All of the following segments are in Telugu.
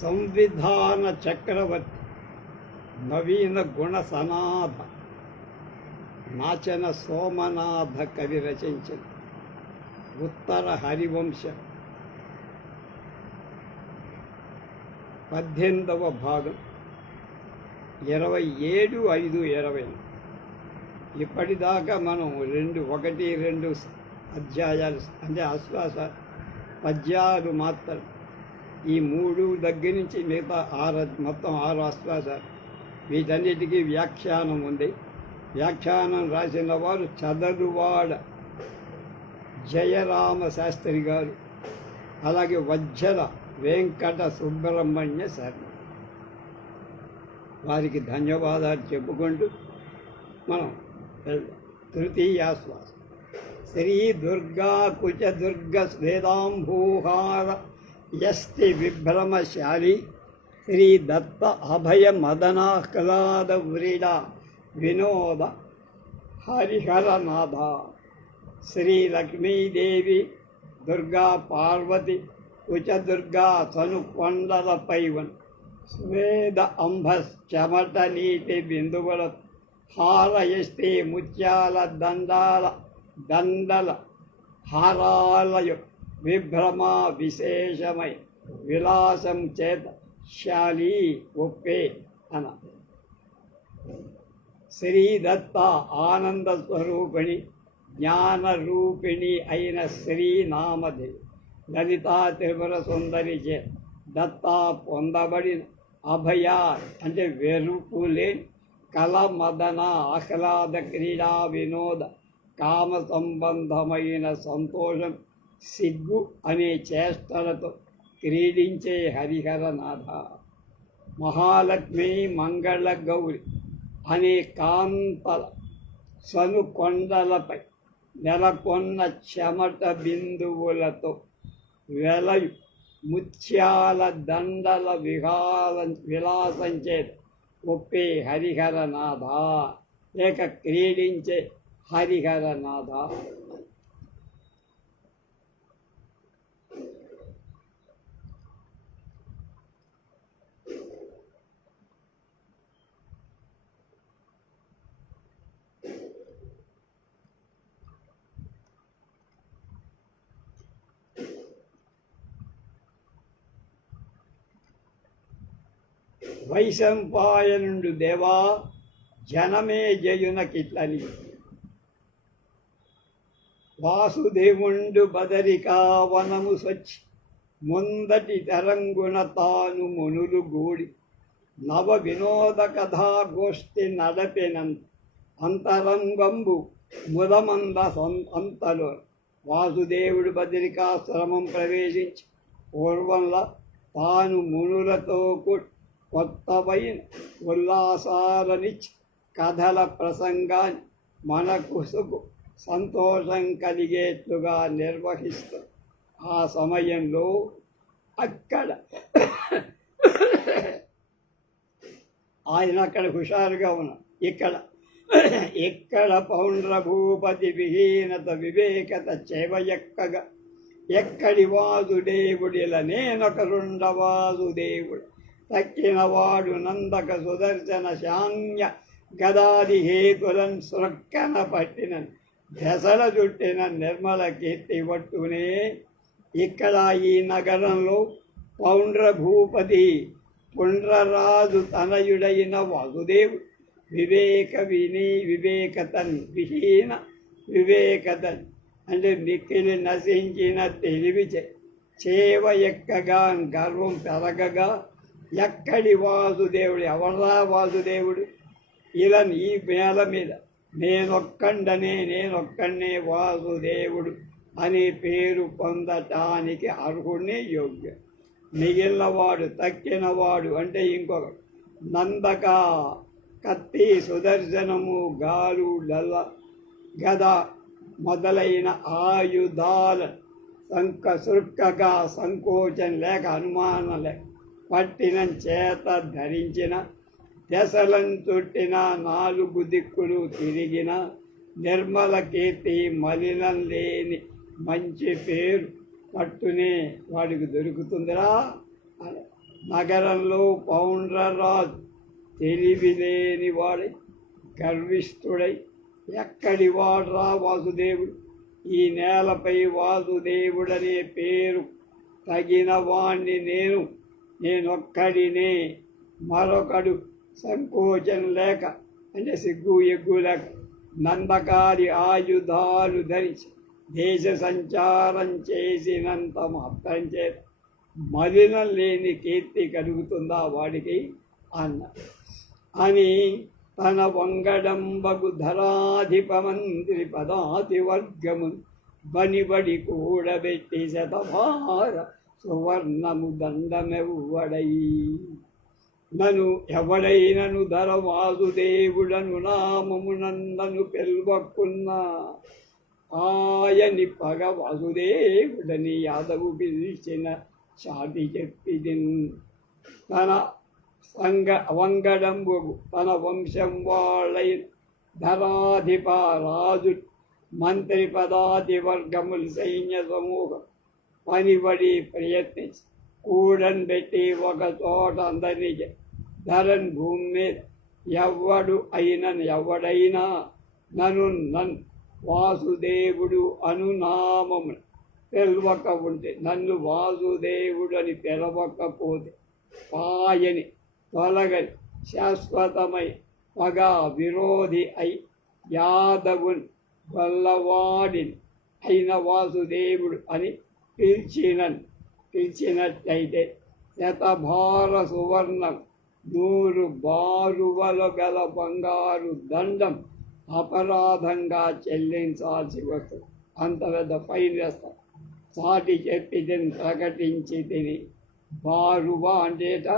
సంవిధాన చక్రవర్తి నవీన గుణ సనాథ నాచన సోమనాథ కవి రచించిన ఉత్తర హరివంశ 18వ భాగం 27/5/20. ఇప్పటిదాకా మనం 1-2 అధ్యాయాలు అంటే ఆశ్వాస పద్యాలు మాత్రం ఈ 3 దగ్గర నుంచి మిగతా మొత్తం 6 ఆశ్వాసాలు. వీటన్నిటికీ వ్యాఖ్యానం ఉంది. వ్యాఖ్యానం రాసిన వారు చదలువాడ జయరామ శాస్త్రి గారు, అలాగే వజ్జల వెంకట సుబ్రహ్మణ్య శర్మ. వారికి ధన్యవాదాలు చెప్పుకుంటూ మనం తృతీయాశ్వాస. శ్రీ దుర్గా కుచ దుర్గ వేదాంభూహార యస్తి విభ్రమశాలి శ్రీ దత్త అభయ మదనాహ్లాద వ్రీడ వినోద హరిహరనాథ. శ్రీ లక్ష్మీదేవి దుర్గా పార్వతి కుచదుర్గా తను కొండలపైవన్ స్వేద అంబస్ చెమట నీటి బిందువుల హారయస్తే ముత్యాల దండల హారాలయు విభ్రమ విశేషమై విలాసం చేత శాలి ఒప్పే అన. శ్రీదత్త ఆనంద స్వరూపిణి జ్ఞానరూపిణి అయిన శ్రీనామదేవి లలితా త్రిపుర సుందరి చే దత్తా పొందబడిన అభయ అంటే వెరుపులేని కల మదన ఆహ్లాద క్రీడా వినోద కామ సంబంధమైన సంతోషం సిగ్గు అనే చేష్టలతో క్రీడించే హరిహరనాథ. మహాలక్ష్మి మంగళ గౌరి అనే కాంతల సను కొండలపై నెలకొన్న చెమట బిందువులతో వెలయు ముత్యాల దండల విలాసంచే ఒప్పే హరిహరనాథ లేక క్రీడించే హరిహరనాథ. వైశంపాయనుండు దేవా జనమే జయునకిట్లని వాసుదేవుండు బదరికా వనము సొచ్చి ముందటి తరంగుణ తాను మునులు గూడి నవ వినోద కథాగోష్ఠి నడపెనంత అంతరంగంబు ముదమంద అంతలో వాసుదేవుడు బదరికాశ్రమం ప్రవేశించి పూర్వంలా తాను మునులతో కొత్తవైన ఉల్లాసాలనిచ్చి కథల ప్రసంగాన్ని మనకు సంతోషం కలిగేట్లుగా నిర్వహిస్తూ ఆ సమయంలో ఆయన అక్కడ హుషారుగా ఉన్నారు. ఇక్కడ పౌండ్రభూపతి విహీనత వివేకత చెవయక్కగా ఎక్కడి వాసుదేవుడిల నేనొకరుండ వాసుదేవుడు తక్కినవాడు నందక సుదర్శన శాన్య గదాది హేతులను సృక్కన పట్టిన దశల చుట్టిన నిర్మల కీర్తి పట్టునే ఇక్కడ ఈ నగరంలో పౌండ్రభూపతి పుండ్రరాజు తనయుడైన వాసుదేవుడు వివేకతన్ అంటే మిక్కిలి నశించిన తెలివి చేవ ఎక్కగా గర్వం పెరగగా ఎక్కడి వాసుదేవుడు ఎవరా వాసుదేవుడు ఇలా ఈ మేళ మీద నేనొక్కడే వాసుదేవుడు అనే పేరు పొందటానికి అర్హుడిని యోగ్యం. మిగిలినవాడు తక్కినవాడు అంటే ఇంకొకడు నందక కత్తి సుదర్శనము గాలు గద మొదలైన ఆయుధాల సృక్కగా సంకోచం లేక అనుమానం లేక పట్టిన చేత ధరించిన దశలను చుట్టిన 4 దిక్కులు తిరిగిన నిర్మల కీర్తి మలినం లేని మంచి పేరు పట్టునే వాడికి దొరుకుతుందిరా. నగరంలో పౌండ్రరాజు తెలివిలేని వాడై గర్విష్ఠుడై ఎక్కడి వాడ్రా వాసుదేవుడు, ఈ నేలపై వాసుదేవుడనే పేరు తగిన వాణ్ణి నేనొక్కడినే, మరొకడు సంకోచం లేక అంటే సిగ్గు ఎగ్గు లేక నందకారి ఆయుధాలు ధరించి దేశ సంచారం చేసినంత మాత్రం చేత మలినం లేని కీర్తి కలుగుతుందా వాడికి అన్న అని తన వంగడంబగు ధరాధిపమంత్రి పదాతి వర్గము బనిబడి కూడబెట్టి శతభార సువర్ణము దండమెవ్వడై ఎవడైనను ధర వాసుదేవుడను నామమునందను పెల్వక్కున్నా ఆయని పగ వాసుదేవుడని యాదవు పిలిచిన చాటి చెప్పిదిన్ తన వంగడంబు తన వంశం వాళ్ళైన ధరాధిప రాజు మంత్రి పదాతి వర్గములు సైన్య సమూహం పనిబడి ప్రయత్నించి కూడని పెట్టి ఒక చోట అందరినీ ధరన్ భూమి మీద ఎవడైనా నన్ను వాసుదేవుడు అనునామము పిలవక ఉంటే, నన్ను వాసుదేవుడు అని పిలవకపోతే పాయని తొలగని శాశ్వతమై పగా విరోధి అయి యాదవుని గొల్లవాడిని అయిన వాసుదేవుడు అని పిలిచినట్లయితే శతభార సువర్ణం 100 బారువల గల బంగారు దండం అపరాధంగా చెల్లించాల్సి వస్తుంది. అంత పెద్ద ఫైన్ వేస్తారు. సాటి చెప్పి తిని ప్రకటించి తిని బారువ అంటేట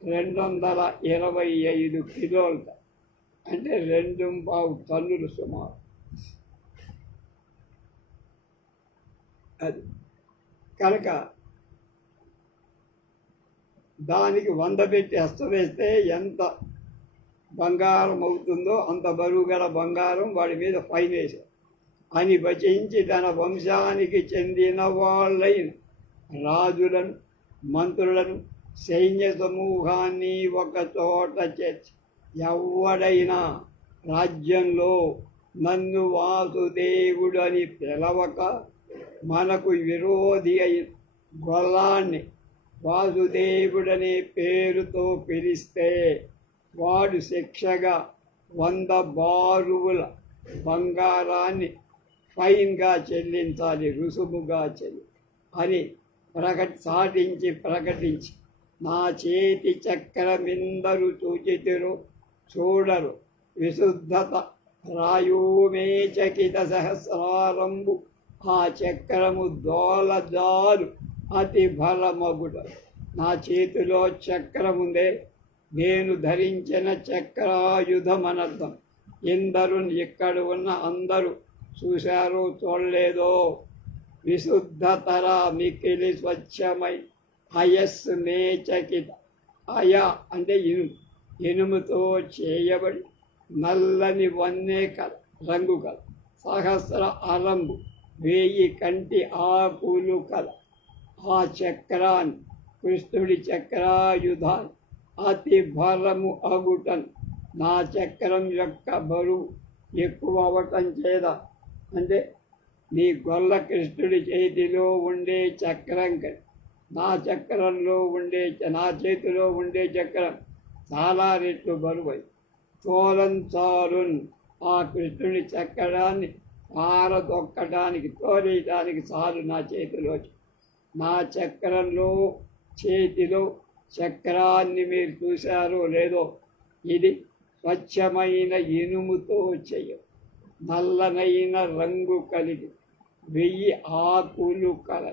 225 కిలోలు అంటే 2.5 టన్నులు సుమారు. అది కనుక దానికి 100 పెట్టి వేస్తే ఎంత బంగారం అవుతుందో అంత బరువు గల బంగారం వాడి మీద ఫైన్ వేశారు అని బచించి తన వంశానికి చెందిన వాళ్ళైన రాజులను మంత్రులను సైన్య సమూహాన్ని ఒక చోట చేర్చి ఎవడైనా రాజ్యంలో నన్ను వాసుదేవుడు అని పిలవక మనకు విరోధి అయిన గొల్లాన్ని వాసుదేవుడనే పేరుతో పిలిస్తే వాడు శిక్షగా 100 బారువుల బంగారాన్ని ఫైన్గా చెల్లించాలి, రుసుముగా అని ప్రకటించి నా చేతి చక్రమిందరు చూడరు విశుద్ధత రాయోమే చకిత సహస్రారంభు ఆ చక్రము దోలజాలు అతి బలమగుట. నా చేతిలో చక్రముందే, నేను ధరించిన చక్రాయుధమనర్థం. ఎందరు ఇక్కడ ఉన్న అందరూ చూశారో చూడలేదో, విశుద్ధతర మిక్కిలి స్వచ్ఛమై అయస్మే చకిత. అయ అంటే ఇనుముతో చేయబడి నల్లని వన్నే రంగు కల, సహస్ర అరంబు 1000 కంటి ఆకులు కల ఆ చక్రాన్ని, కృష్ణుడి చక్రాయుధాన్ని అతి బలము అగుటన్. నా చక్రం యొక్క బరువు ఎక్కువ అవటం చేత అంటే నీ గొల్ల కృష్ణుడి చేతిలో ఉండే చక్రం నా చేతిలో ఉండే చక్రం చాలా రెట్లు బరువై తోలంచారున్ ఆ కృష్ణుడి చక్రాన్ని ఆరదొక్కడానికి తోలేయటానికి చాలు నా చేతిలో. నా చేతిలో చక్రాన్ని మీరు చూశారో లేదో, ఇది స్వచ్ఛమైన ఇనుముతో నల్లనైన రంగు కలిగి 1000 ఆకులు కల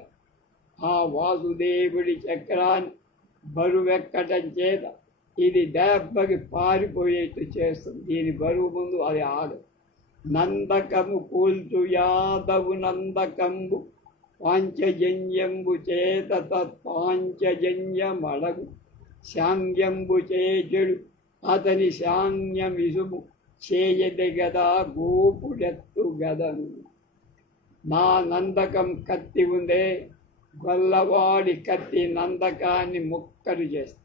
ఆ వాసుదేవుడి చక్రాన్ని బరువెక్కటం చేత ఇది దెబ్బకి పారిపోయేట్టు చేస్తుంది. దీని బరువు ముందు అది ఆగదు. నందకము కూల్చు యాదవు నందకంబు పాంచజన్యంబు చేత తత్పాంచజన్యమడగు శాంగ్యంబు చేజుడు అతని శాంగ్యమిసుము చేయది గదా గోపుడెత్తు గదను. నా నందకం కత్తి ఉందే గొల్లవాడి కత్తి నందకాన్ని ముక్కలు చేస్తా.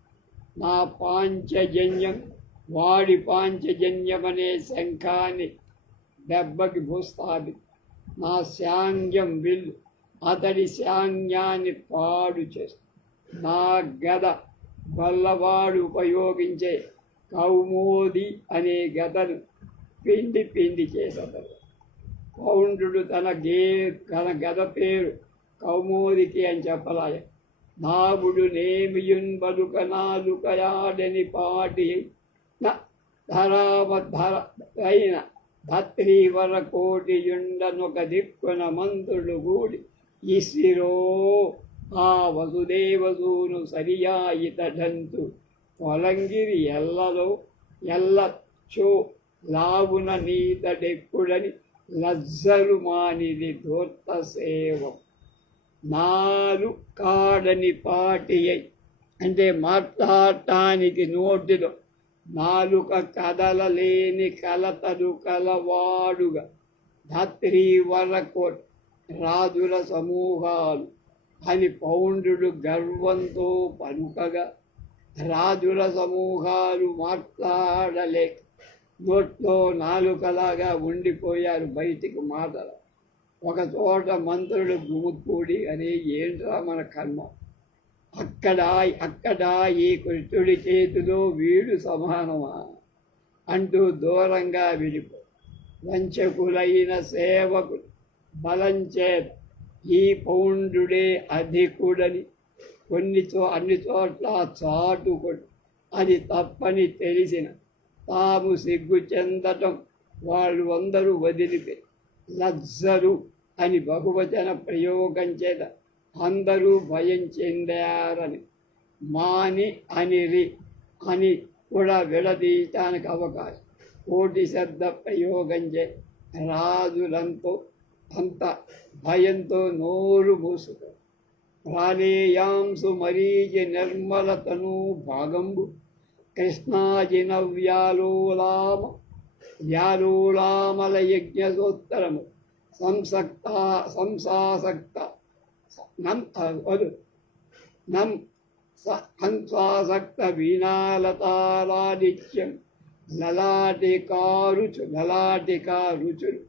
నా పాంచజన్యం వాడి పాంచజన్యమనే శంఖాన్ని దెబ్బకి భూస్థాపి. నా శాంగ్యం విల్లు అతడి శాంగ్యాన్ని పాడు చేస్తా. నా గద గొల్లవాడు ఉపయోగించే కౌమోది అనే గదను పిండి పిండి చేసతాడు. పౌండ్రుడు తన గద పేరు కౌమోదికి అని చెప్పలాయ. నాగుడు నేమియున్ బలుక నాలుకయాడని పాటి ధరావధరైన ధత్రీవర కోటియుండనొక దిక్కున మంత్రులు గూడి ఇసిరో ఆ వసుదేవసూను సరియాయితడంతు పొలంగిరి ఎల్లలో ఎల్లచ్చో లావున నీతడెక్కుడని లజ్జలు మానిది ధూర్త సేవం. నాలు కాడని పాటి అంటే మాట్లాడటానికి నోటిలో నాలుక కదలలేని కలతడు కలవాడుగా ధాత్రీవరకోట్ రాజుల సమూహాలు అని పౌండ్రుడు గర్వంతో పలుకగా రాజుల సమూహాలు మాట్లాడలేక నోట్లో నాలుకలాగా ఉండిపోయారు, బయటికి మాటలు. ఒక చోట మంత్రులు గుమికూడి అని ఏంట్రా మన కర్మ, అక్కడ ఈ కృష్ణుడి చేతిలో వీడు సమానమా అంటూ దూరంగా విడిపో. వంచకులైన సేవకులు బలంచేత ఈ పౌండ్రుడే అధికుడని అన్ని చోట్ల చాటుకొడు. అది తప్పని తెలిసిన తాము సిగ్గు చెందటం వాళ్ళు అందరూ వదిలిపెట్టి లజ్జరు అని బహువచన ప్రయోగం చేత అందరూ భయం చెందారని మాని అనిరి అని కూడా విడదీయటానికి అవకాశం. కోటి శబ్ద ప్రయోగం చే రాజులంతో అంత భయంతో నోరు మూసుకో. ప్రాళేయాంసు మరీచి నిర్మలతను భాగంబు కృష్ణాజిన వ్యాలోలామల యజ్ఞసోత్తరము సంసాసక్త హంసాసక్త వీణాలతారాదిత్యం లలాటికా రుచులు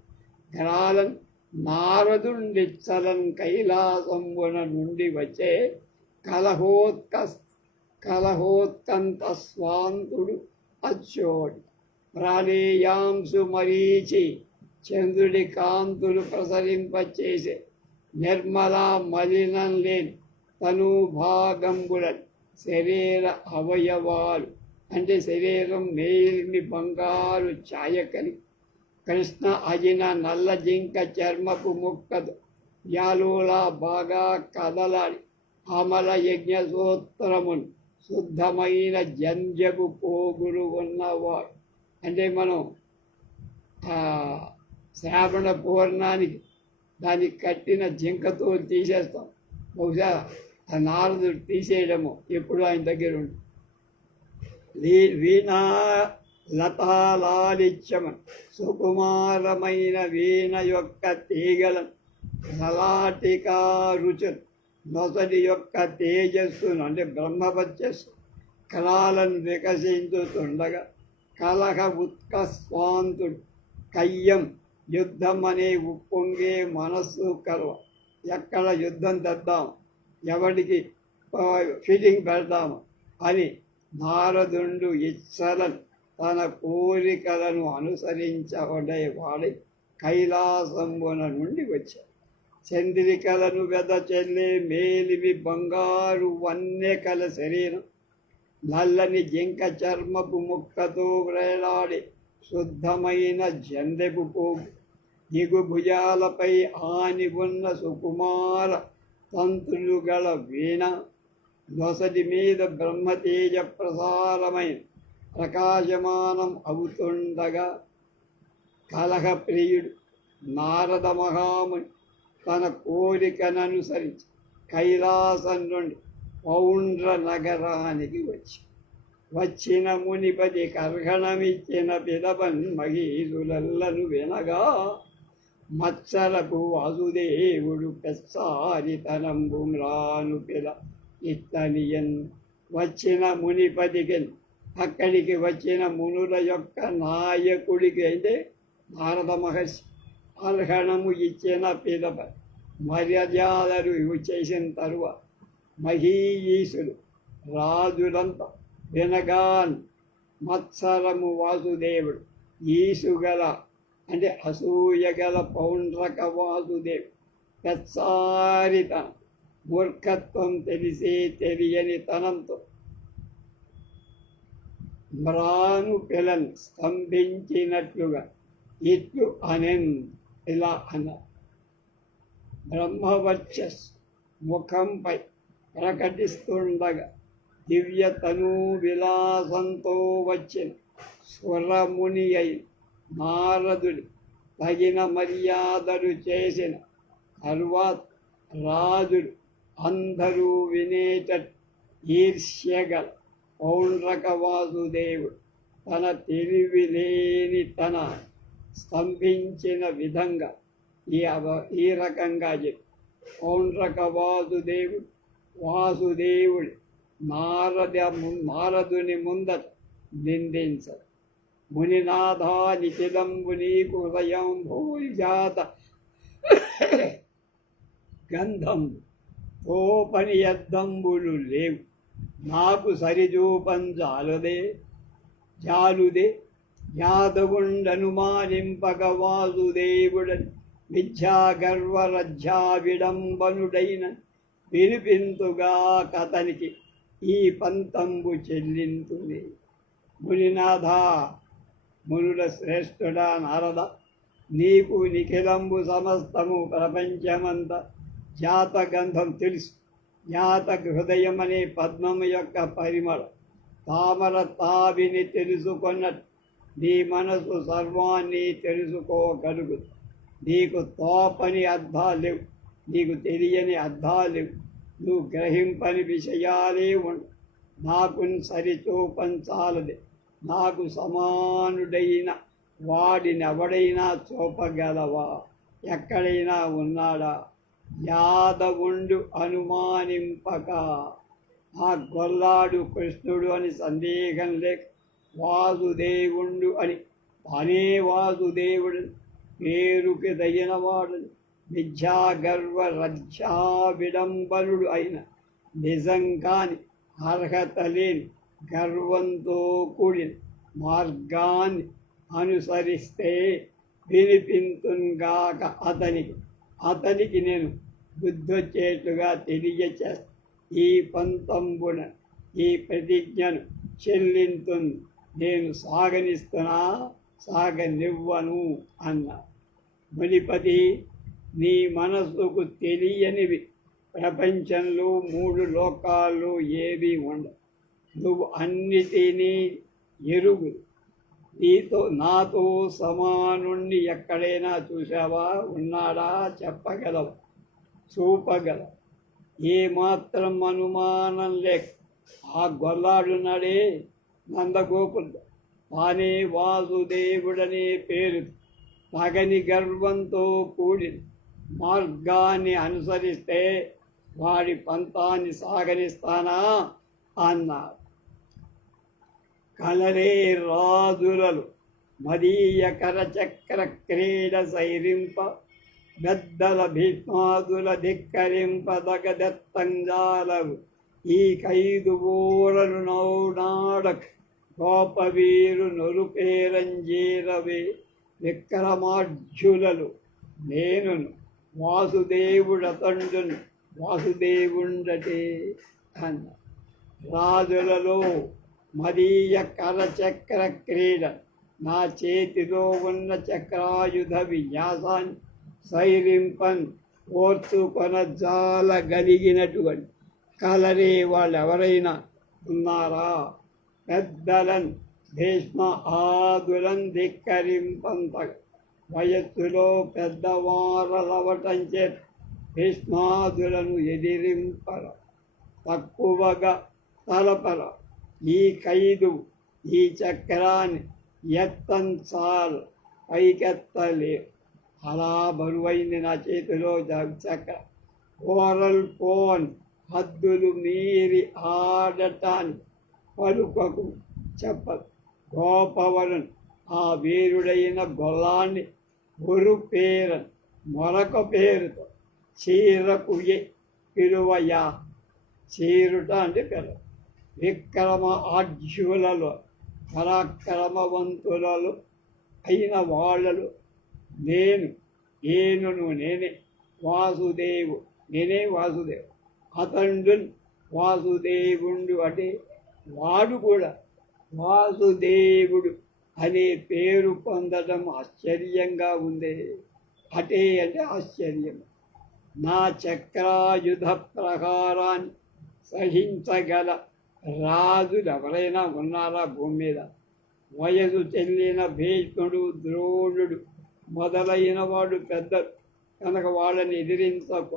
గ్రాలం నారదుండిచ్చలం కైలాసంబున నుండి వచ్చే కలహోత్కంత స్వాంతుడు అచ్చోడి. ప్రాళేయాంసు మరీచి చంద్రుడి కాంతులు ప్రసరింపచేసే నిర్మల మలినం లేని తనూభాగంబులని శరీర అవయవాలు అంటే శరీరం మేలిమి బంగారు ఛాయ కలిగి కృష్ణ అజిన నల్ల జింక చర్మపు ముక్కదు యాలులా బాగా కదలాడి అమల యజ్ఞసూత్రమును శుద్ధమైన జంజపు పోగులు ఉన్నవాడు. అంటే మనం శ్రావణ పూర్ణానికి దానికి కట్టిన జింకతో తీసేస్తాం. బహుశా ఆ నారదుడు తీసేయడము ఎప్పుడు ఆయన దగ్గర ఉంటుంది. వీణా లతాలాలిత్యమని సుకుమారమైన వీణ యొక్క తీగలను లలాటికా రుచులు నొసటి యొక్క తేజస్సును అంటే బ్రహ్మవర్చస్సు కళాలను వికసించుతుండగా కలహ ఉత్కస్వాంతుడు కయ్యం యుద్ధం అనే ఉప్పొంగే మనస్సు కలవ. ఎక్కడ యుద్ధం తెద్దాం, ఎవడికి ఫిటింగ్ పెడదాము అని నారదుండు ఇచ్చలను తన కోరికలను అనుసరించబడేవాడి కైలాసంబున నుండి వచ్చాడు. చంద్రికలను చెల్లే మేలిమి బంగారు వన్నెకల శరీరం నల్లని జింక చర్మపు ముక్కతో వ్రేలాడి శుద్ధమైన జందెపు పోగు దిగు భుజాలపై ఆని ఉన్న సుకుమార తంత్రులు గల వీణ నొసటి మీద బ్రహ్మతేజ ప్రసారమైన ప్రకాశమానం అవుతుండగా కలహప్రియుడు నారద మహాముని తన కోరికననుసరించి కైలాసం నుండి పౌండ్ర నగరానికి వచ్చిన మునిపతి కర్హణమిచ్చిన పిదపన్ మహీసులల్లను వినగా మత్సరపు వాసుదేవుడు పెస్సారితనంబు మ్రాను పిల ఇత్తనియన్ వచ్చిన మునిపదికి అక్కడికి వచ్చిన మునుల యొక్క నాయకుడికి అయితే నారద మహర్షి అర్హణము ఇచ్చిన పిదప మర్యాదలు ఇవి చేసిన తరువాత మహీయీసుడు రాజులంతా వినగాన్ మత్సరము వాసుదేవుడు ఈసుగల అంటే అసూయగల పౌండ్రక వాసుదేవుడు పెత్సారిత మూర్ఖత్వం తెలిసే తెలియని తనంతో మ్రాను పిలను స్తంభించినట్లుగా ఇట్లు అనెన్ ఇలా అన్న బ్రహ్మవర్చస్ ముఖంపై ప్రకటిస్తుండగా దివ్యతను విలాసంతో వచ్చిన స్వరముని అయి నారదుడి తగిన మర్యాదలు చేసిన తరువాత రాజుడు అందరూ వినేటట్టు ఈర్ష్యగల పౌండ్రక వాసుదేవుడు తన తెలివిలేని తన స్తంభించిన విధంగా ఈ రకంగా చెప్పి పౌండ్రక వాసుదేవుడు నారదుని ముందట నిందించరు. మునినాథా నిఖిలంబు నీకు హృదయం భూజాత గంధం తోపని యద్దంబులు లేవు నాకు సరిజూపం జాలుదే యాదవుండనుమానింపక వాసుదేవుడని విద్యాగర్వరజ్జా విడంబనుడైన వినిపింతుగా కథనికి ఈ పంతంబు చెల్లింతుంది. మునినాథ మునుల శ్రేష్ఠుడా నారద నీకు నిఖిలంబు సమస్తము ప్రపంచమంత జాతగంధం తెలుసు. జాత హృదయం అనే పద్మము యొక్క పరిమళం తామర తావిని తెలుసుకొన్నట్టు నీ మనసు సర్వాన్ని తెలుసుకోగలుగు. నీకు తోపని అర్థాలు లేవు, నీకు తెలియని అర్థాలు లేవు, నువ్వు గ్రహింపని విషయాలే ఉండు. నాకు సరిచూపం చాలదే, నాకు సమానుడైన వాడినెవడైనా చూపగలవా? ఎక్కడైనా ఉన్నాడా? యాదవుండు అనుమానింపక ఆ గొల్లాడు కృష్ణుడు అని సందేహం లేక వాసుదేవుండు అని తానే వాసుదేవుడు పేరుకి దగినవాడు విద్యాగర్వ రజ్జా విడంబనుడు అయిన నిజం కాని అర్హత లేని గర్వంతో కూడిన మార్గాన్ని అనుసరిస్తే వినిపింతుగాక అతనికి నేను బుద్ధొచ్చేట్లుగా తెలియచేస్తా. ఈ పంతంబున ఈ ప్రతిజ్ఞను చెల్లింతును నేను సాగనివ్వను అన్న. మునిపతి నీ మనస్సుకు తెలియనివి ప్రపంచంలో 3 లోకాల్లో ఏవి ఉండవు. నువ్వు అన్నిటినీ ఎరుగు. నాతో సమానుణ్ణి ఎక్కడైనా చూసావా? ఉన్నాడా? చెప్పగలవు, చూపగలవు. ఏమాత్రం అనుమానం లేక ఆ గొల్లాడున్నాడే నందగోపుడు తానే వాసుదేవుడనే పేరు తగని గర్వంతో కూడిన మార్గాన్ని అనుసరిస్తే వాడి పంతాన్ని సాగనిస్తానా అన్నారు. కలరే రాజులలు మదీయ కరచక్ర క్రీడ సైరింప గద్దల భీష్మాదుల ధిక్కరింపదగదత్తంజాలవు ఈ ఖైదు ఊరను నౌనాడక్ గోపవీరు నొరుపేరంజీరవే విక్రమాఢ్యులలు నేనును వాసుదేవుడతండును వాసుదేవుండటే అన్న. రాజులలో మదీయ కరచక్ర క్రీడ నా చేతిలో ఉన్న చక్రాయుధ విన్యాసాన్ని సైరింపన్ ఓర్చుకొనజాలగలిగినటువంటి కలరే వాళ్ళెవరైనా ఉన్నారా? పెద్దలను భీష్మ ఆదులను ధిక్కరింపంతగా వయస్సులో పెద్దవారలవటం చేత భీష్మాదులను ఎదిరింపర తక్కువగా తలపర. ఈ ఖైదు ఈ చక్రాన్ని ఎత్తంచాలు పైకెత్తలేరు. అలా బరువైంది నా చేతిలో చక్రం. ఓరల్ ఫోన్ హద్దులు మీరి ఆడటానికి పలుకకు చెప్పదు. గోపవరున్ ఆ వీరుడైన గొల్లాన్ని గురు పేరు మరొక పేరుతో చీరకు పిలువయా. చీరుట అంటే పిలువ. విక్రమ ఆజ్యులలో పరాక్రమవంతులలో అయిన వాళ్ళలో నేనే వాసుదేవు అతండు వాసుదేవుడు అంటే వాడు కూడా వాసుదేవుడు అనే పేరు పొందడం ఆశ్చర్యంగా ఉంది. అంటే ఆశ్చర్యం. నా చక్రాయుధ ప్రహారాన్ని సహించగల రాజులు ఎవరైనా ఉన్నారా భూమి మీద? వయసు చెల్లిన భీష్ముడు, ద్రోణుడు మొదలైన వాడు పెద్దలు కనుక వాళ్ళని ఎదిరించక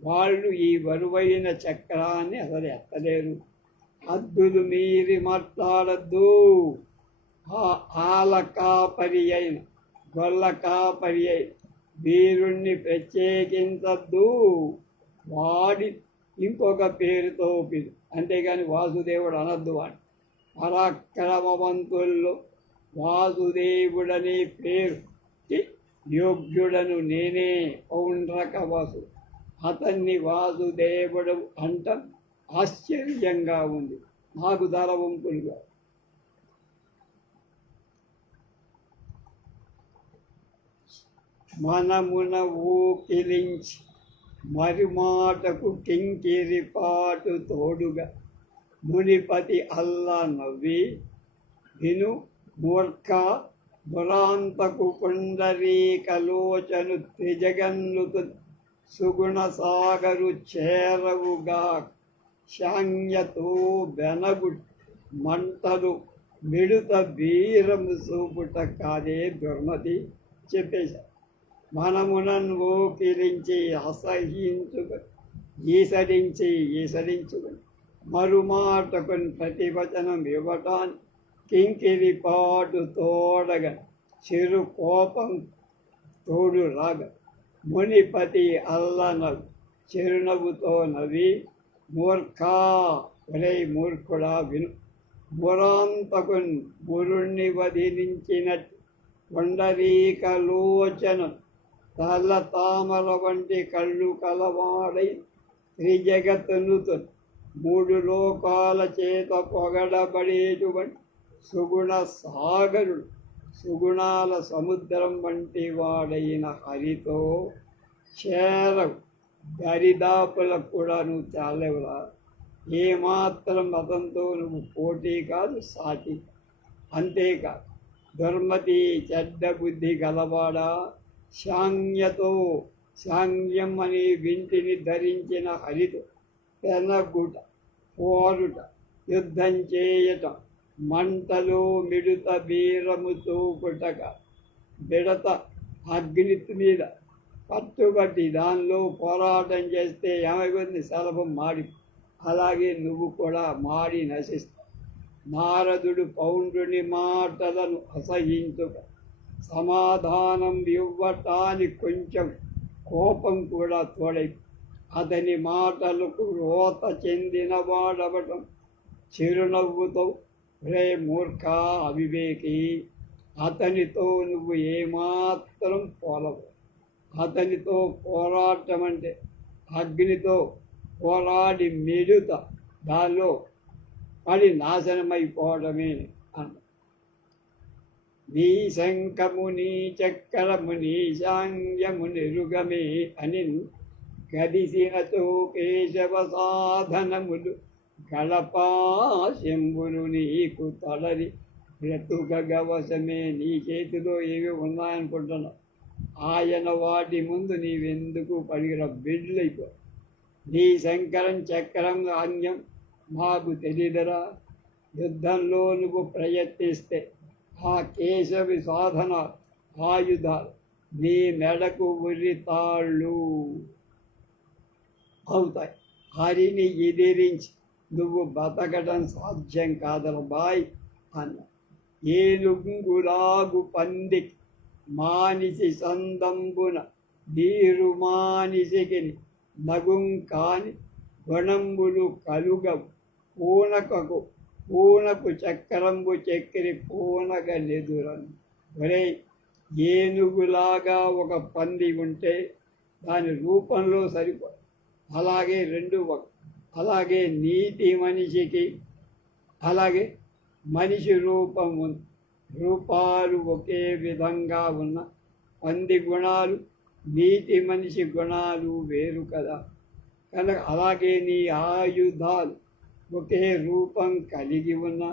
వాళ్ళు ఈ బరువైన చక్రాన్ని అసలు ఎత్తలేరు. హద్దులు మీరి మాట్లాడద్దు. ఆల కాపరి అయిన గొల్ల కాపరి అయిన వీరుణ్ణి ప్రత్యేకించద్దు. వాడి ఇంకొక పేరుతో పిలు, అంతేగాని వాసుదేవుడు అనద్దు. వాడు పరాక్రమవంతుల్లో వాసుదేవుడనే పేరు యోగ్యుడను నేనే. పౌండ్రక వాసు అతన్ని వాసుదేవుడు అంట ఆశ్చర్యంగా ఉంది. నాకు ధరవంపులుగా మనమున ఊకిలించి మరుమాటకు కింకిరిపాటు తోడుగా మునిపతి అల్లా నవ్వి విను మూర్ఖ దురాంతకు పుండరీకలోచను త్రిజగన్నుతు సుగుణ సాగరు చేరవుగా శాంగ్యతో బెనగు మంటలు మిడుత వీరము చూపుట కాదే దుర్మతి చెప్పేశారు. మనమునను ఓకిరించి అసహించుకొని ఈసరించుకొని మరుమాటకుని ప్రతివచనం ఇవ్వటాన్ని కింకిరిపాటు తోడగా చిరు కోపం తోడు రాగా మునిపతి అల్లనవు చిరునవ్వుతో నవ్వి మూర్ఖా ఒరే మూర్ఖుడా విను. మురాంతకున్ మురుణ్ణి వధించినట్టు పుండరీకలోచన తల్ల తామర వంటి కళ్ళు కలవాడై త్రిజగత్తును మూడు లోకాల చేత పొగడబడేటువంటి సుగుణ సాగరుడు సుగుణాల సముద్రం వంటి వాడైన హరితో చేరవు. దరిదాపులకు కూడా నువ్వు చాలేవురా. ఏమాత్రం అతనితో నువ్వు పోటీ కాదు, సాటి. అంతేకాదు దుర్మతి చెడ్డ బుద్ధి గలవాడా, శాంగ్యం అనే వింటిని ధరించిన హరితో పెనగుట, పోరుట, యుద్ధం చేయటం, మంటలో మిడుత వీరము చూపుటక బిడత అగ్ని మీద పట్టుబట్టి దానిలో పోరాటం చేస్తే ఏమైపోతుంది? శలభం మాడి. అలాగే నువ్వు కూడా మాడి నశిస్తావు. నారదుడు పౌండ్రుని మాటలను అసహించుక సమాధానం ఇవ్వటానికి కొంచెం కోపం కూడా తోడై అతని మాటలకు రోత చెందిన వాడవటం చిరునవ్వుతో రే మూర్ఖ అవివేకి, అతనితో నువ్వు ఏమాత్రం పోలవు. అతనితో పోరాటం అంటే అగ్నితో పోరాడి మిడుత దానిలో పడి నాశనమైపోవడమే అన్న. నీ శంఖము నీ చక్రము నీ శాంగ్యము నిరుగమే అని గదిసినతో కేశవ సాధనములు గళపాశంబులు నీకు తడరి బ్రతుకగవశమే. నీ చేతిలో ఏవి ఉన్నాయనుకుంటున్నావు? ఆయన వాటి ముందు నీవెందుకు పడిగిన బిడ్డలైపో. నీ శంకరం చక్రం ఆజ్ఞం మాకు తెలియదరా. యుద్ధంలో నువ్వు ప్రయత్నిస్తే ఆ కేశవి సాధన ఆయుధాలు నీ మెడకు ఉరితాళ్ళు అవుతాయి. హరిని ఎదిరించి నువ్వు బతకడం సాధ్యం కాదరా బాయ్ అన్న. ఏనుగులాగు పందికి మానిసి సందంబున నీరు మానిసికిని నగుం కాని గుణంబులు కలుగవు పూనకు చక్రంబు చక్కెరి పూనగ నెదురను. ఒరే, ఏనుగులాగా ఒక పంది ఉంటే దాని రూపంలో సరిపో, అలాగే అలాగే నీతి మనిషికి అలాగే మనిషి రూపాలు ఒకే విధంగా ఉన్న పంది గుణాలు నీతి మనిషి గుణాలు వేరు కదా. కనుక అలాగే నీ ఆయుధాలు ఒకే రూపం కలిగి ఉన్న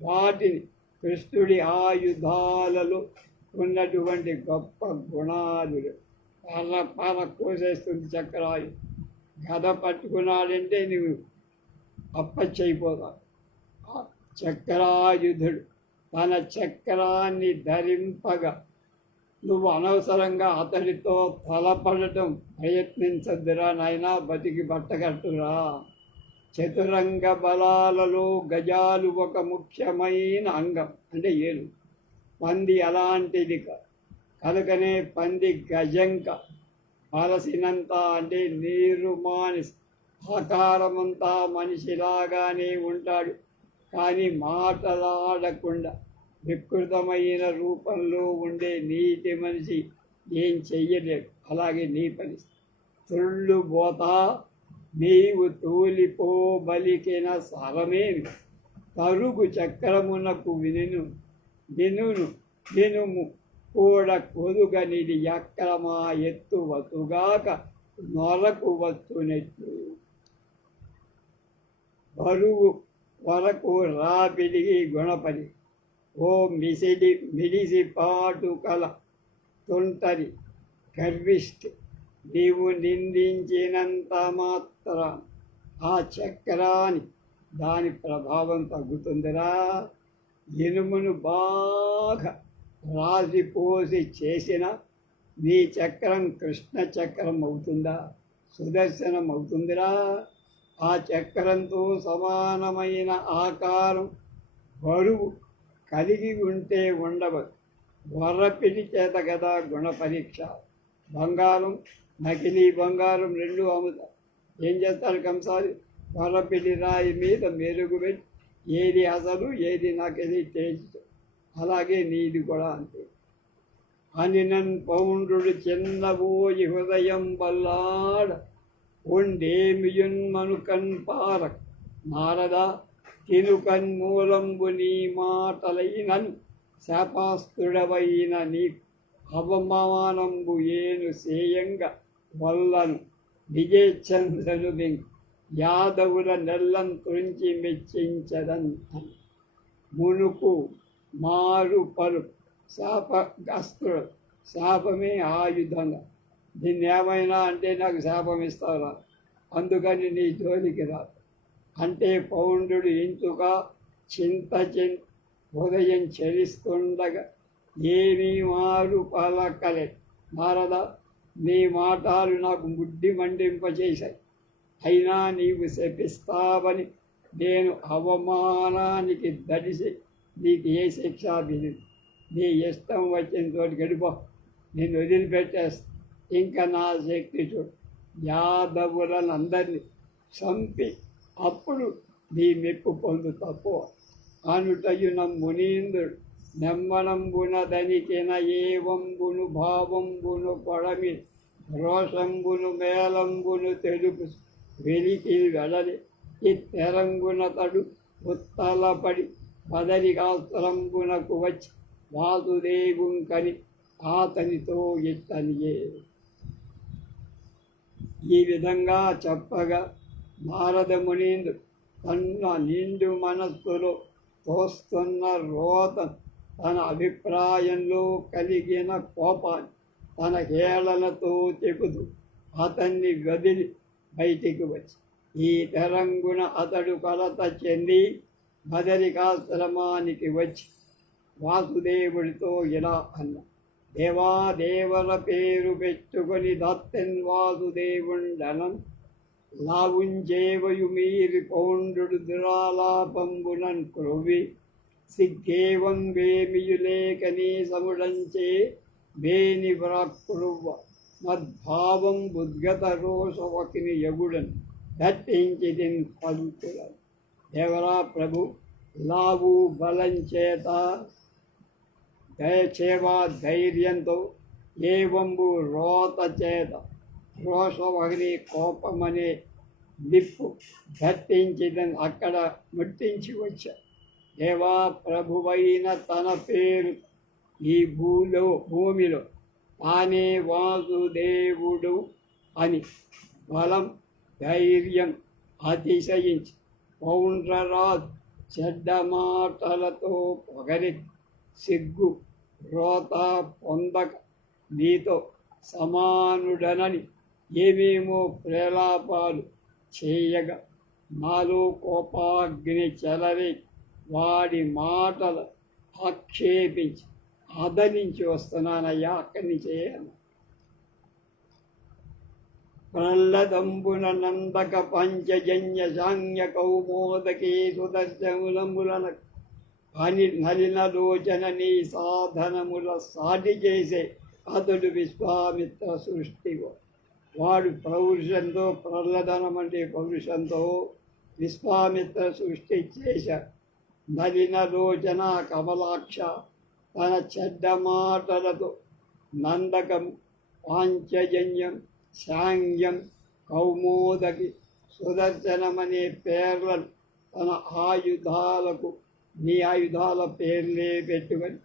వాటిని కృష్ణుడి ఆయుధాలలో ఉన్నటువంటి గొప్ప గుణాలు పాల కోసేస్తుంది చక్రాయు. గద పట్టుకున్నాడంటే నువ్వు అప్పచ్చయిపోతావు. చక్రాయుధుడు తన చక్రాన్ని ధరింపగా నువ్వు అనవసరంగా అతడితో తలపడటం ప్రయత్నించద్దురా నాయనా, బతికి బట్టగట్టురా. చతురంగ బలాలలో గజాలు ఒక ముఖ్యమైన అంగం, అంటే ఏలు. పంది అలాంటిది కనుకనే పంది గజంక పలసినంత, అంటే నీరు మానిసి ఆకారమంతా మనిషిలాగానే ఉంటాడు, కానీ మాటలాడకుండా వికృతమైన రూపంలో ఉండే నీతి మనిషి ఏం చెయ్యలేడు. అలాగే నీ పరిస్థితి. తుళ్ళు పోతా నీవు తూలిపోబలికిన సరమేమి తరుగు చక్రమునకు వినుము కూడా కొదుగనిది ఎక్కరమా ఎత్తు వతుగాక నొరకు వస్తునెట్టు. బరువు వరకు రాపిడిగి గుణపడి ఓ మిడిసిపాటు కల తొంటరి గర్విష్టి, నీవు నిందించినంత మాత్రం ఆ చక్రాన్ని దాని ప్రభావం తగ్గుతుందిరా. ఇనుమును బాగా రాసిపోసి చేసిన నీ చక్రం కృష్ణ చక్రం అవుతుందా, సుదర్శనం అవుతుందిరా. ఆ చక్రంతో సమానమైన ఆకారం బరువు కలిగి ఉంటే ఉండవచ్చు. వరపిడి చేత కదా గుణ పరీక్ష. బంగారం, నకిలీ బంగారం రెండు అమ్ముతారు. ఏం చేస్తారు కంసాలి? వరపిడి రాయి మీద మెరుగు పెట్టి ఏది అసలు ఏది నకిలీ తేల్చు. అలాగే నీది కూడా అంతే. అనినన్ పౌండ్రుడు చిన్నబోయి హృదయం బల్లాడ ఒండేమియున్ మనుకన్ పారక్ నారదా తినుకన్మూలంబు నీ మాటలైనను శాపాస్తుడవైన నీకు అవమానంబు ఏను సేయంగ వల్లను విజయచంద్రను వెంకు యాదవుల నెల్లం తుంచి మెచ్చించదన్. మునుకు మారు పలు శాపగ్రస్తుడు, శాపమే ఆయుధంగా. దీన్ని ఏమైనా అంటే నాకు శాపం ఇస్తారా, అందుకని నీ జోలికి రాదు అంటే పౌండ్రుడు ఇంచుగా ఉదయం చెలిస్తుండగా ఏమీ మారు పలకలే. నారద, నీ మాటలు నాకు ముడ్డి మండింపచేశాయి. అయినా నీవు శపిస్తావని నేను అవమానానికి దడిసి నీకు ఏ శిక్ష విధించు. నీ ఇష్టం వచ్చిన తోటి గడిపో, నేను వదిలిపెట్టేస్తా. ఇంకా నా శక్తి చూడు. యాదవులను అందరినీ చంపి అప్పుడు నీ మెప్పు పొందు తప్పు అనుటయున మునీంద్రుడు నెమ్మనంబున దనికిన ఏవంబును భావంబును కొడమి రోషంబును మేలంబును తెలుపు వెలికి వెడలి ఇత్తెరంగున తడు ఉత్తలపడి పదరికాస్త్రంబునకు వచ్చి వాసుదేవుంకని అతనితో ఇత్తనియే. ఈ విధంగా చెప్పగా నారద మునీంద్రుడు తన నిండు మనస్సులో తోస్తున్న రోతం, తన అభిప్రాయంలో కలిగిన కోపాన్ని తన హేళనతో చెబుతూ అతన్ని వదిలి బయటికి వచ్చి ఈ తెరంగున అతడు కలత చెంది బదరికాశ్రమానికి వచ్చి వాసుదేవుడితో ఇలా అన్న: దేవాదేవల పేరు పెట్టుకొని దత్తెన్ వాసుదేవుండనం లావుంజేవయు మీరి పౌండ్రుడు దురాలాపంబునన్ క్రొవ్వి సిగ్గేవంబేమియులేకనీ సముడంచే వేని వ్రాక్కుడువ్వ మద్భావం బుద్గత రోషవకిని యగుడన్ దట్టించిదిన్ పలుకుల దేవరా ప్రభు లావు బలం చేత దయచేవా ధైర్యంతో ఏవంబు రోత చేత రోషవగిని కోపమనే నిప్పు దట్టించిదని అక్కడ ముట్టించి వచ్చా దేవా ప్రభువైన తన పేరు ఈ భూమిలో తానే వాసుదేవుడు అని బలం ధైర్యం అతిశయించి పౌండ్రరాజు చెడ్డ మాటలతో పొగరి సిగ్గు రోత పొందక నీతో సమానుడనని ఏమేమో ప్రేలాపాలు చేయగా నాలో కోపాగ్ని చెలరి వాడి మాటలు ఆక్షేపించి ఆదరించి వస్తున్నానయ్యా అక్కడి నుంచి ప్రహ్లదంబున నందక పంచజన్య సాంగ్య కౌమోదకీ సుదర్శములంబులన నలినలోచన నీ సాధనముల సాటి చేసే అతడు విశ్వామిత్ర సృష్టిగో వాడు పౌరుషంతో ప్రహ్లదనం అంటే పౌరుషంతో విశ్వామిత్ర సృష్టి చేశాడు నలినలోచన కమలాక్ష తన చెడ్డ మాటలతో నందకం పాంచజన్యం శాంగ్యం కౌమోదకి సుదర్శనమనే పేర్లను తన ఆయుధాలకు నీ ఆయుధాల పేర్లే పెట్టుకొని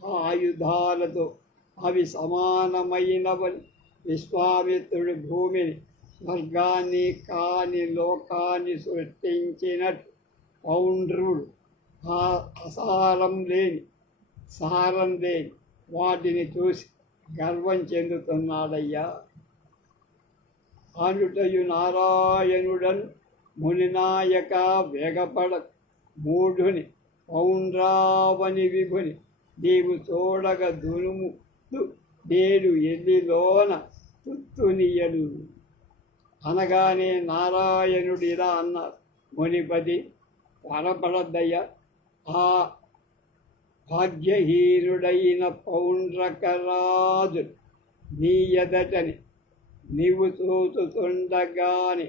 ఆ ఆయుధాలతో అవి సమానమైనవని విశ్వామిత్రుడు భూమిని స్వర్గాన్ని కాని లోకాన్ని సృష్టించినట్టు పౌండ్రుడు ఆ సారం లేని వాటిని చూసి గర్వం చెందుతున్నాడయ్యా అనుటయు నారాయణుడన్ మునినాయక వేగపడ మూఢుని పౌండ్రావని విభుని నీవు చూడగ దునుము నేడు ఎల్లిలోన తుత్తునియడు అనగానే నారాయణుడు ఇలా అన్నారు మునిపది త్వరపడద్దయ్యా ఆ భాగ్యహీనుడైన పౌండ్రకరాజు నీ ఎదటని నీవు చూస్తుండగానే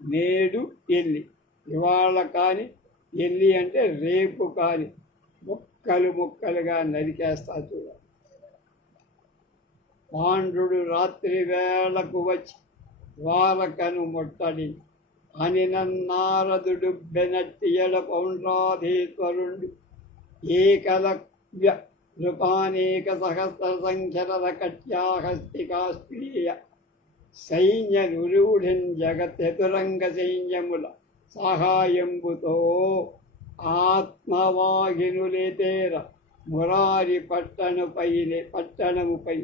నేడు ఎల్లి ఇవాళ కానీ ఎల్లి అంటే రేపు కానీ ముక్కలుగా నరికేస్తా చూడ పాండ్రుడు రాత్రి వేళకు వచ్చి ద్వారకను ముట్టడి అని నారదుడు బెనట్టియడ పౌండ్రాధీశ్వరుడు ఏకలవ్య నృపానేక సహస్ర సంఖ్యర కట్యాహస్తికాస్త్రీయ సైన్య నురూఢిన్ జగత్తురంగ సైన్యముల సహాయంబుతో ఆత్మవాహినులేతేర మురారి పట్టణముపై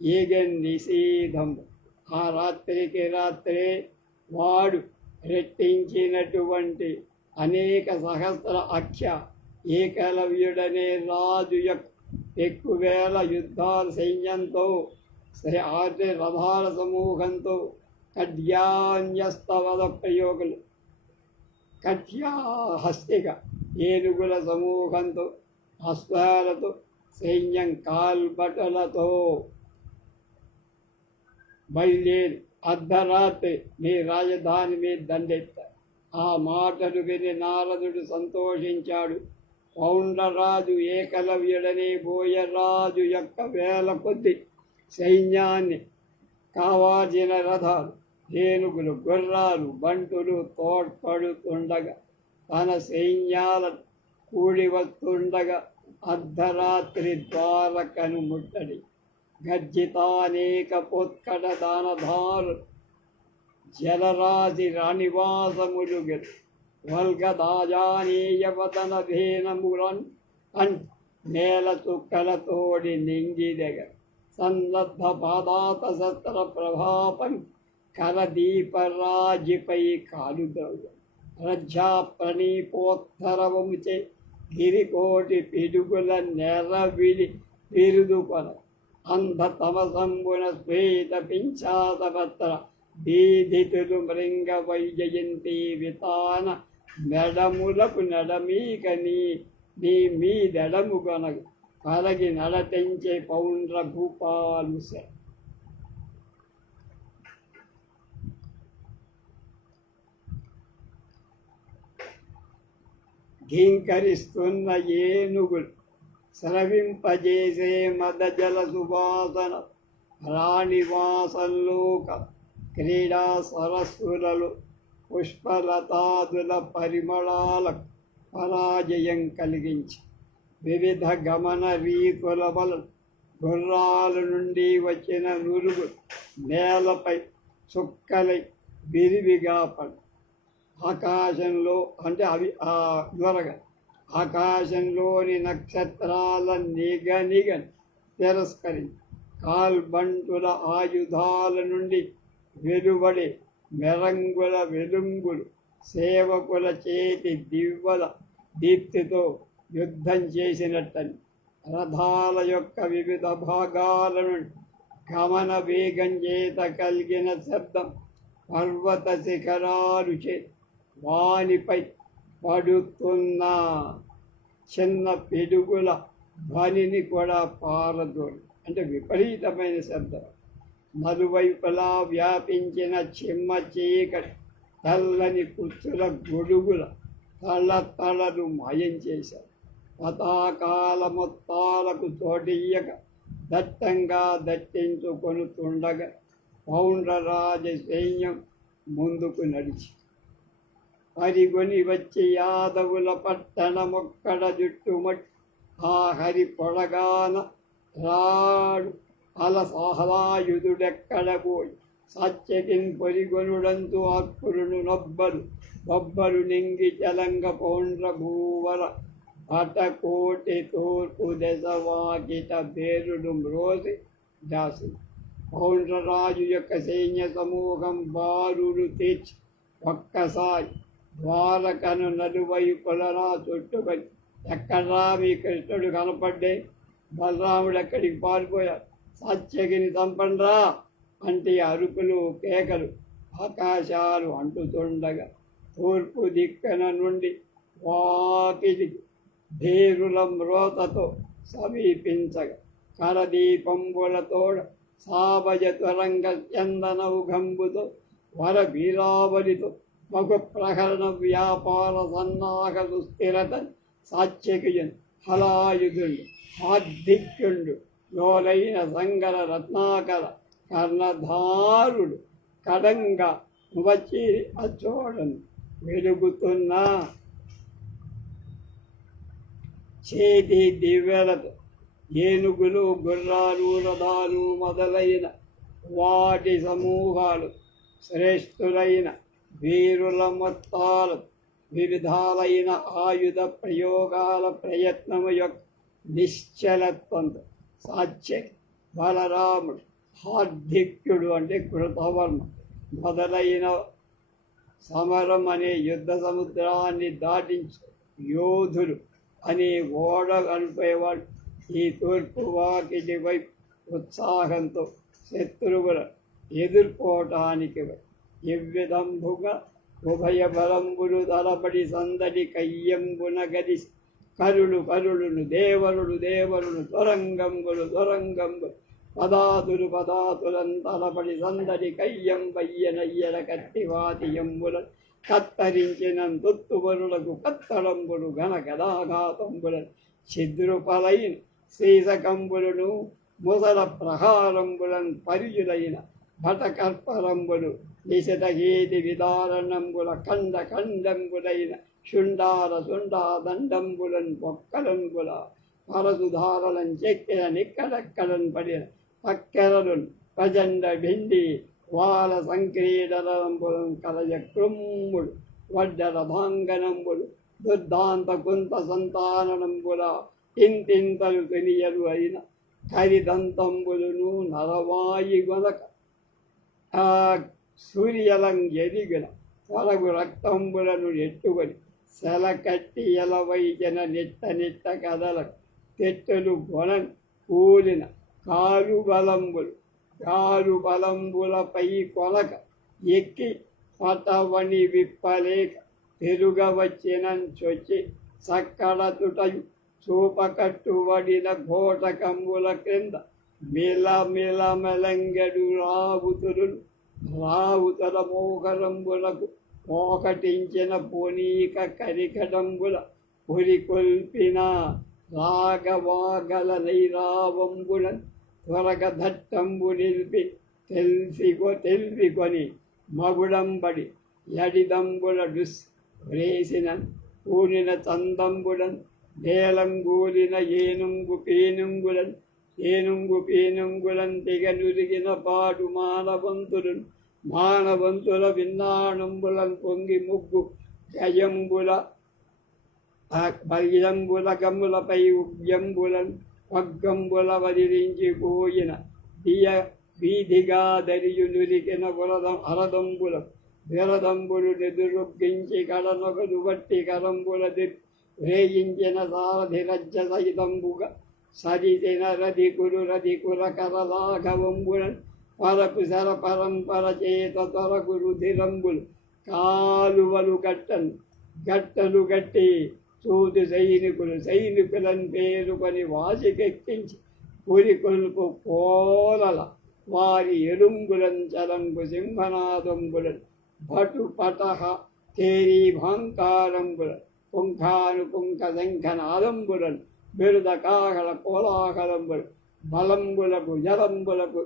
ఏగన్ నిషేధము ఆ రాత్రికి రాత్రే వాడు రెట్టించినటువంటి అనేక సహస్ర అక్ష ఏకలవ్యుడనే రాజు యొక్క ఎక్కువేల యుద్ధాల సైన్యంతో రథాల సమూహంతో ఖడ్యాన్యస్తవద ప్రయోగులు హస్తిక ఏనుగుల సమూహంతో అశ్వాలతో సైన్యం కాల్బటలతో బయలుదేరి అర్ధరాత్రి నీ రాజధాని మీద దండెత్తారు. ఆ మాటలు విని నారదుడు సంతోషించాడు. పౌండరాజు ఏకలవ్యుడనే బోయరాజు యొక్క వేల కొద్ది సైన్యాన్ని కావాల్సిన రథాలు ఏనుగులు గుర్రాలు బంటులు తోడ్పడుతుండగా తన సైన్యాల కూడి వస్తుండగా అర్ధరాత్రి ద్వారకను ముట్టడి గర్జితానేక పొత్కడ దానధారు జలరాశి రానివాసములు వల్గదాజానీయవదన భేనమురన్ అన్ నేల చుక్కలతోడి నింగిదెగ సన్నద్ధ పాదాత సత్ర ప్రభాపం కరదీపరాజిపై కాలుదౌగ రజ్జా ప్రణీపోత్తరవముచే గిరికోటి పిడుగుల నెరవిడి విరుదుకొన అంధ తమసంబున శ్వేత పింఛాతపత్ర దీధితులు మృంగ వైజయంతి వితాన మెడములకు నడమీక నీ మీదెడము కొనగు కలగి నడతించే పౌండ్ర భూపాలుస. ఘీంకరిస్తున్న ఏనుగులు స్రవింపజేసే మదజల సువాసన రాణివాసంలోక క్రీడా సరస్సులలో పుష్పలతాదుల పరిమళాలకు పరాజయం కలిగించి వివిధ గమన రీతుల వలన గుర్రాల నుండి వచ్చిన నురుగు నేలపై చుక్కలై విరివిగా పడు ఆకాశంలో అంటే అవి ఆ త్వరగా ఆకాశంలోని నక్షత్రాల నిగనిగని తిరస్కరించి కాల్బంటుల ఆయుధాల నుండి వెలువడే మెరంగుల వెలుంగులు సేవకుల చేతి దివ్వల దీప్తితో యుద్ధం చేసినట్టని రథాల యొక్క వివిధ భాగాల నుండి గమన వేగం చేత కలిగిన శబ్దం పర్వత శిఖరాలు చే వానిపై పడుతున్న చిన్న పిడుగుల ధ్వనిని కూడా పారదోలి అంటే విపరీతమైన శబ్దం నలువైపులా వ్యాపించిన చిమ్మ చీకటి తెల్లని కుచ్చుల గొడుగుల తళతళలు మాయం చేశారు. పతాకాల మొత్తాలకు చోటియ్యక దట్టంగా దట్టించుకొనుతుండగా పౌండ్రరాజ సైన్యం ముందుకు నడిచి పరిగొని వచ్చి యాదవుల పట్టణమొక్కడ జుట్టుమట్టి ఆ హరి పొడగాన రాడు అలసాహలాయుధుడెక్కడ పోయి సత్యకిన్ పొరిగొనుడంతు ఆక్కురును బొబ్బలు నింగి చలంగ పౌండ్ర భూవర పటకోటి తూర్పు దశవాకిట బేరుడు మ్రోసి దాసి పౌండ్రరాజు యొక్క సైన్య సమూహం బారులు తెచ్చి ఒక్కసారి ద్వారకను నలువైపులరా చుట్టుకొని ఎక్కడ్రా మీ కృష్ణుడు కనపడ్డే, బలరాముడు ఎక్కడికి పారిపోయాడు, సత్యగిని చంపండ్రా అంటే అరుపులు కేకలు ఆకాశాలు అంటుతుండగా తూర్పు దిక్కున నుండి వాకిటి ధీరుల మ్రోతతో సమీపించగా కరదీపంబులతోడ సాభజ త్వరంగ చందనౌఘంబుతో వర వీరావలితో మగు ప్రహరణ వ్యాపార సన్నాహ సుస్థిరత సాత్యకియన్ హలాయుధుడు ఆధిక్యుండు లోలైన సంగర రత్నాకర కర్ణధారుడు కడంగా వచ్చి అచోడను వెలుగుతున్న చేతి దివ్యలతో ఏనుగులు గుర్రాలు రథాలు మొదలైన వాటి సమూహాలు శ్రేష్ఠులైన వీరుల మొత్తాలు వివిధాలైన ఆయుధ ప్రయోగాల ప్రయత్నము యొక్క నిశ్చలత్వంతో సాత్య బలరాముడు హార్దిక్యుడు అంటే కృతవర్మ మొదలైన సమరం అనే యుద్ధ సముద్రాన్ని దాటించు యోధులు అనే ఓడ అనిపోయేవాడు ఈ తూర్పు వాకిటి వైపు ఉత్సాహంతో శత్రువుల ఎదుర్కోవటానికి ఎవ్విధంబుగా ఉభయ బలంబులు తలపడి సందడి కయ్యంబున గది కరులును దేవరులు త్వరంగంబులు పదాతులను తలపడి సందడి కయ్యం వయ్యనయ్యల కట్టివాతియంబుల కత్తరించిన దుత్తుబరులకు కత్తడంబులు ఘన గదాఘాతంబుల ఛిద్రుపలైన శ్రీసకంబులను ముసల ప్రహారంబులను పరిజులైన భటకర్పరంబులు నిశతగేది విదారణంబుల ఖండంబులైన శుండాదండంబులను పొక్కలంబుల పరసుధారలం చెక్కిన నిక్కడక్కడన్ పడిన పక్కెరలను ప్రజండ భిండి వాల సంక్రీడలంబులం కలజ కృమ్ముడు వడ్డ రథాంగనంబులు దుర్దాంత కుంత సంతానంబుల ఇంతింతలు తెలియలు అయిన కరిదంతంబులను నరవాయి గొనక సూర్యలం ఎదిగిన తొలగు రక్తంబులను ఎట్టుకొని సెలకట్టి ఎలవైజన నిట్ట కదల తెట్టెలు గొనని కూలిన కారు బలంబులపై కొలక ఎక్కి పటవని విప్పలేక తిరుగవచ్చినొచ్చి సక్కడతుటయు చూపకట్టుబడిన ఘోటకంబుల క్రింద మిలమిలమెలంగడు రావుతల మోకరంబులకు మోకటించిన పొనీక కరికటంబుల పురికొల్పిన రాగవాగల నైరావంబులను త్వరగ దట్టంబు నిలిపి తెల్పికొని మగుడంబడి యడిదంబుల వ్రేసిన పూనిన చందంబులను నేలంగూలిన ఏనుంగు పీనుంగులను తెగనురిగిన పాటు మానవంతుల విన్నాణంబులను పొంగి ముగ్గు గజంబుల గమ్ములపై ఉగ్యంబులను పగ్గంబుల వదిలించిపోయిన వీధిగా దరియు నురికిన అరదంబుల విరదంబులు నెదురొగ్గించి కడనొకలు బట్టి కరంబుల వేయించిన సారథి రజ్జ సహితంబుగా సరితిన రధికుర కరలాఘవంబులను పరపు శర పరంపర చేత తొరకు రుధిరంబులు కాలువలు గట్టలు గట్టి చూదు సైనికులను పేరుకొని వాసికెక్కించి పురికొల్పు కోలల వారి ఎలుంబులను చలంబు సింహనాదంబులను భటు పటహ తేరీ భాంకారంబులను పుంఖ శంఖనాదంబులను బిరుద కాహళ కోలాహలంబులు బలంబులకు జలంబులకు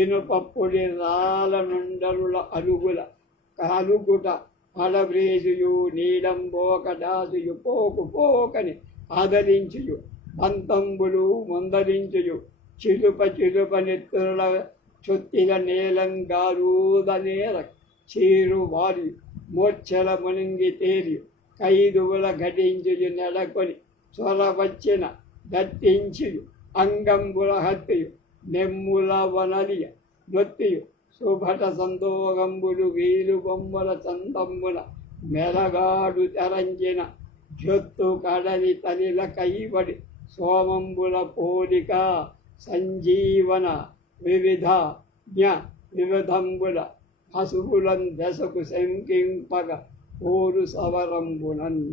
ఇనుప పొడి రాలనుండరుల అలుగుట అడవ్రేసుయు నీడంబోకడాసుయు పోకని ఆదరించుయు పంతంబులు మందరించుయు చిలుప నెత్తుల చొత్తిల నేలంగారూదనేర చీరు వారి మోర్చల మునింగి తేరి ఖైదువుల ఘటించుయు నెలకొని చొరవచ్చిన దట్టించుయు అంగంబుల హత్యయు నెమ్ముల వనలియ నొత్తియు సుభట సంతోగంబులు వీలు బొమ్మల చందంబుల మెలగాడు తరంచిన జొత్తు కడలి తలిల కైబడి సోమంబుల పోలిక సంజీవన వివిధంబుల పశువులను దశకు శంకింపగ పోరు సవరంబునన్.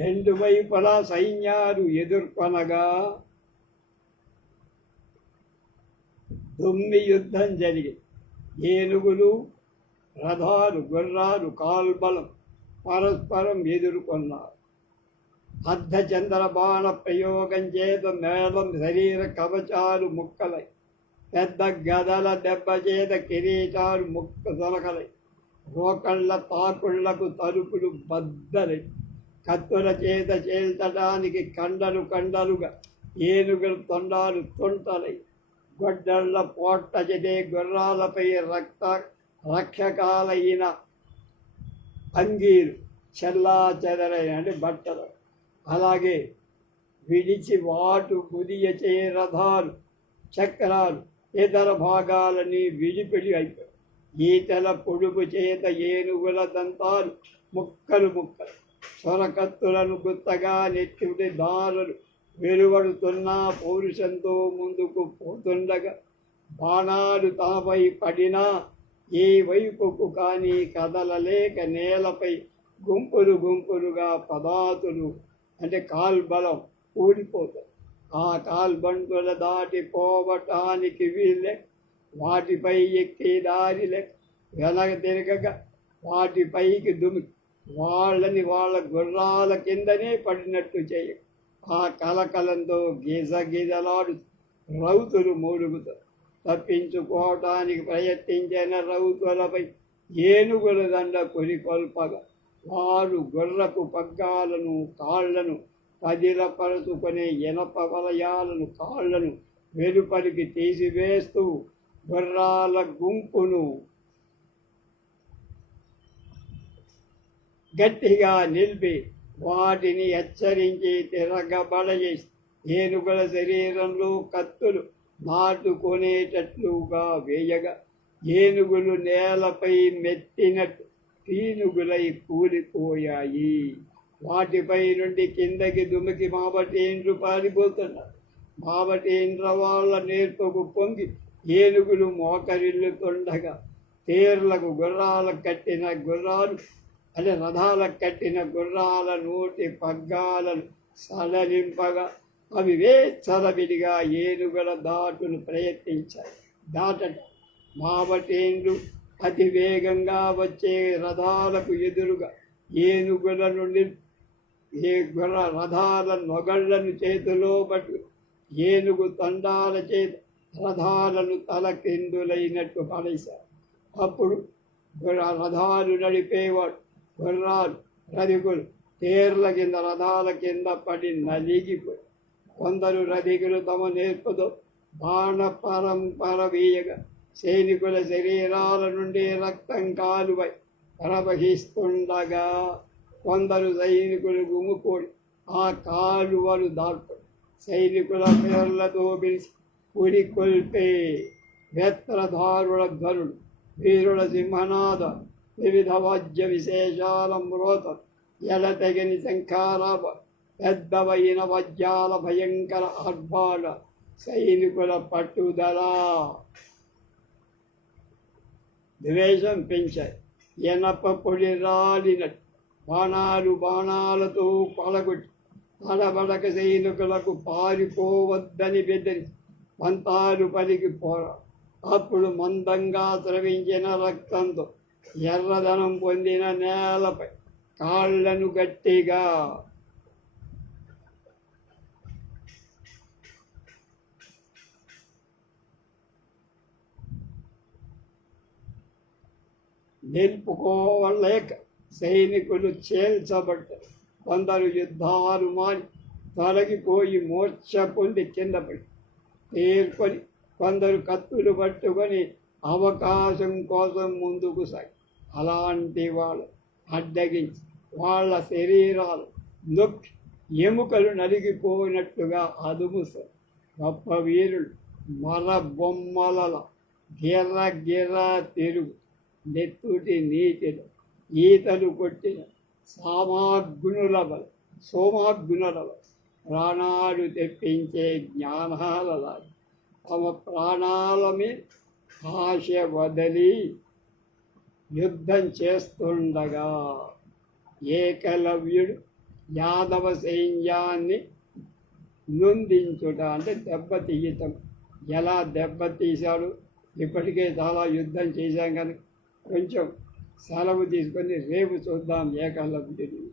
రెండు వైపులా సైన్యాలు ఎదుర్కొనగా దుమ్మి యుద్ధం జరిగి ఏనుగులు రథాలు గుర్రాలు కాల్బలం పరస్పరం ఎదుర్కొన్నారు. అర్ధచంద్ర బాణ ప్రయోగం చేత మేళం శరీర కవచాలు ముక్కలై, పెద్ద గదల దెబ్బ చేత కిరీటాలు ముక్క తొలకలై, రోకళ్ళ తాకుళ్లకు తలుపులు బద్దలై, కత్తుల చేత చేల్చడానికి కండలుగా ఏనుగుల తొండాలు తొంటలై, గొడ్డళ్ళ పోట్ట చెదే గుర్రాలపై రక్షకాలైన అంగీలు చెల్లాచెదరైన అంటే బట్టలు, అలాగే విడిచి వాటు గుదియచే రథాలు చక్రాలు ఇతర భాగాలని విడిపిడి అయిపోయి, ఈతల పొడుపు చేత ఏనుగుల దంతాలు ముక్కలు సొరకత్తులను గుత్తగా నెట్టుడి దారులు వెలువడుతున్నా పౌరుషంతో ముందుకు పోతుండగా బాణాలు తనపై పడినా ఏ వైపుకు కానీ కదలలేక నేలపై గుంపులుగా పదాతులు అంటే కాల్బలం ఊడిపోతాయి. ఆ కాల్బంటుల దాటిపోవటానికి వీళ్ళే వాటిపై ఎక్కే దారిలే వెనక తిరగగా వాటిపైకి వాళ్ళని వాళ్ళ గుర్రాల కిందనే పడినట్టు చేయ ఆ కలకలంతో గిజలాడు రౌతులు మూలుగుతారు. తప్పించుకోవటానికి ప్రయత్నించిన రౌతులపై ఏనుగుల దండ కొరికొల్పగా వారు గుర్రపు పగ్గాలను కాళ్లను పదిలపరుచుకునే ఇనప వలయాలను కాళ్లను వెలుపలికి తీసివేస్తూ గుర్రాల గుంపును గట్టిగా నిలిపి వాటిని హెచ్చరించి తిరగబడజేసి ఏనుగుల శరీరంలో కత్తులు నాటుకునేటట్లుగా వేయగా ఏనుగులు నేలపై మెత్తినట్టు పీనుగులై కూలిపోయాయి. వాటిపై నుండి కిందకి దుమికి మాబటేండ్రు పారిపోతున్నారు. మాబటేండ్ర వాళ్ళ నేర్పుకు పొంగి ఏనుగులు మోకరిల్లుతుండగా తేర్లకు గుర్రాలకు కట్టిన గుర్రాలు రథాలకు కట్టిన గుర్రాల నోటి పగ్గాలను సడలింపగా అవి వేచ్చలవిడిగా ఏనుగుల దాటును ప్రయత్నించాయి. దాటట మాబటేండ్లు అతి వేగంగా వచ్చే రథాలకు ఎదురుగా ఏనుగుల నుండి రథాల నొగళ్లను చేతిలో పట్టు ఏనుగు తండాల చేత రథాలను తలకిందులైనట్టు పడేశారు. అప్పుడు రథాలు నడిపేవాడు గుర్రాలు రధికులు తేర్ల కింద రథాల కింద పడి నలిగిపోయి కొందరు రధికులు తమ నేర్పుతో బాణ పరంపర వీయగా సైనికుల శరీరాల నుండి రక్తం కాలువై ప్రవహిస్తుండగా కొందరు సైనికులు గుమ్ముకోడి ఆ కాలువలు దాటుకొని సైనికుల పేర్లతో పిలిచి ఉరికొల్పే వెత్రధారుల ధ్వనుడు వీరుల సింహనాద వివిధ వాద్య విశేషాల మ్రోతం ఎడతెగని శంఖారాభ పెద్దవైన వజ్రాల భయంకర ఆర్భాట సైనికుల పట్టుదల ద్వేషం పెంచాయి. ఎనప పొడి రాలినట్టు బాణాలతో పలగొట్టి తడబడక సైనికులకు పారిపోవద్దని బెదిరించి పంతాలు పలికి పోరా. అప్పుడు మందంగా స్రవించిన రక్తంతో ఎర్రదనం పొందిన నేలపై కాళ్లను గట్టిగా నిలుపుకోలేక సైనికులు చేల్చబడ్డారు. కొందరు యుద్ధాలు మాని తొలగిపోయి మూర్ఛ పొంది కింద పడి తేర్కొని కొందరు కత్తులు పట్టుకొని అవకాశం కోసం ముందుకు సాగి అలాంటి వాళ్ళు అడ్డగించి వాళ్ళ శరీరాలు నొక్కి ఎముకలు నలిగిపోయినట్టుగా అదుముస్తారు. గొప్ప వీరులు మర బొమ్మల గిర్ర తిరుగు నెత్తుటి నీటిలో ఈతలు కొట్టిన సోమాగ్నుల ప్రాణాలు తెప్పించే జ్ఞానాల తమ ప్రాణాల మీద ఆశ వదిలి యుద్ధం చేస్తుండగా ఏకలవ్యుడు యాదవ సైన్యాన్ని నొందించుట అంటే దెబ్బతీయటం. ఎలా దెబ్బతీశాడు ఇప్పటికే చాలా యుద్ధం చేశాం కనుక కొంచెం సెలవు తీసుకొని రేపు చూద్దాం ఏకలవ్యుడిని.